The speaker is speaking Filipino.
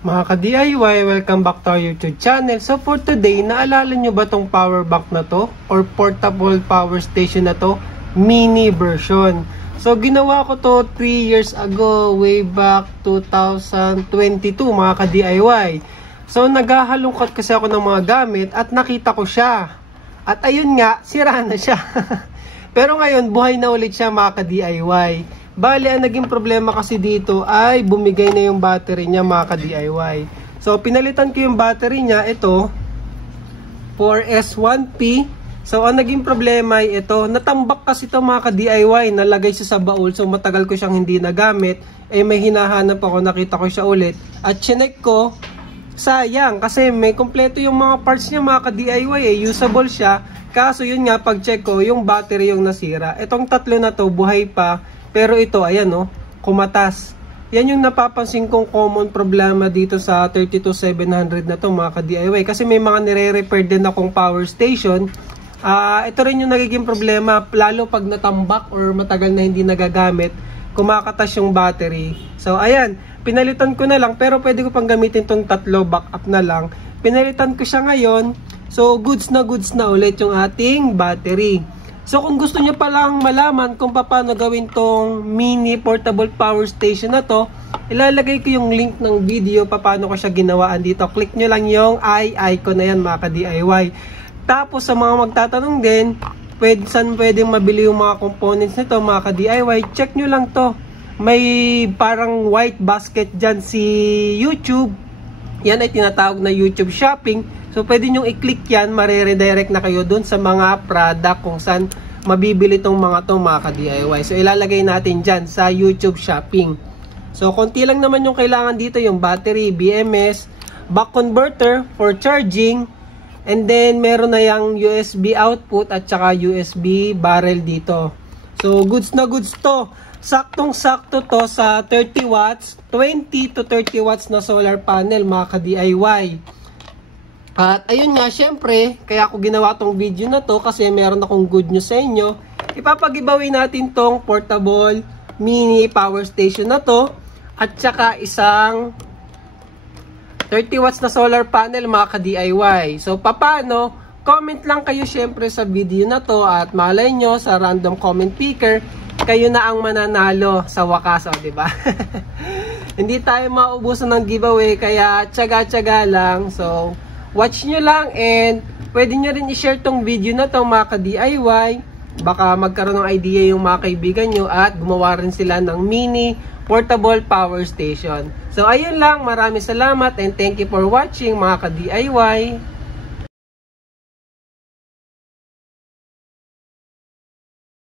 Mga ka-DIY, welcome back to our YouTube channel. So for today, naalala nyo ba tong power bank na to? Or portable power station na to? Mini version. So ginawa ko to 3 years ago, way back 2022 mga ka-DIY. So naghahalongkat kasi ako ng mga gamit at nakita ko siya. At ayun nga, sira na siya. Pero ngayon, buhay na ulit siya mga ka-DIY. Bale, ang naging problema kasi dito ay bumigay na yung battery niya mga ka-DIY. So, pinalitan ko yung battery niya. Ito, 4S1P. So, ang naging problema ay ito. Natambak kasi ito mga ka-DIY. Nalagay siya sa baul. So, matagal ko siyang hindi nagamit. Eh, may hinahanap ako. Nakita ko siya ulit. At chinek ko, sayang. Kasi may kompleto yung mga parts niya mga ka-DIY. Usable siya. Kaso, yun nga, pag-check ko, yung battery yung nasira. Itong tatlo na to, buhay pa. Pero ito, ayan kumatas. Yan yung napapansin kong common problema dito sa 32700 na to mga ka-DIY. Kasi may mga nire-repair din akong power station. Ito rin yung nagiging problema, lalo pag natambak or matagal na hindi nagagamit, kumakatas yung battery. So ayan, pinalitan ko na lang, pero pwede ko pang gamitin tong tatlo, backup na lang. Pinalitan ko siya ngayon, so goods na ulit yung ating battery. So kung gusto nyo palang malaman kung paano gawin tong mini portable power station na to, ilalagay ko yung link ng video paano ko siya ginawaan dito. Click nyo lang yung icon na yan mga ka-DIY. Tapos sa mga magtatanong din, saan pwedeng mabili yung mga components nito mga ka-DIY, check nyo lang to. May parang white basket dyan si YouTube. Yan ay tinatawag na YouTube Shopping. So, pwede nyo i-click yan, mariredirect na kayo dun sa mga product kung saan mabibili tong mga ka-DIY. So, ilalagay natin dyan sa YouTube Shopping. So, konti lang naman yung kailangan dito, yung battery, BMS, buck converter for charging, and then meron na yung USB output at saka USB barrel dito. So, goods na goods to. Saktong-sakto to sa 30 watts, 20 to 30 watts na solar panel mga ka-DIY. At ayun nga, syempre, kaya ako ginawa tong video na to kasi meron akong good news sa inyo. Ipapag-giveaway natin tong portable mini power station na to at saka isang 30 watts na solar panel mga ka-DIY. So, paano? Comment lang kayo syempre sa video na to at malay nyo sa random comment picker, kayo na ang mananalo sa wakas, diba? Hindi tayo maubusan ng giveaway kaya tiyaga-tiyaga lang. So, watch nyo lang and pwede nyo rin i-share tong video na to mga ka-DIY. Baka magkaroon ng idea yung mga kaibigan nyo at gumawa rin sila ng mini portable power station. So, ayun lang. Maraming salamat and thank you for watching mga ka-DIY.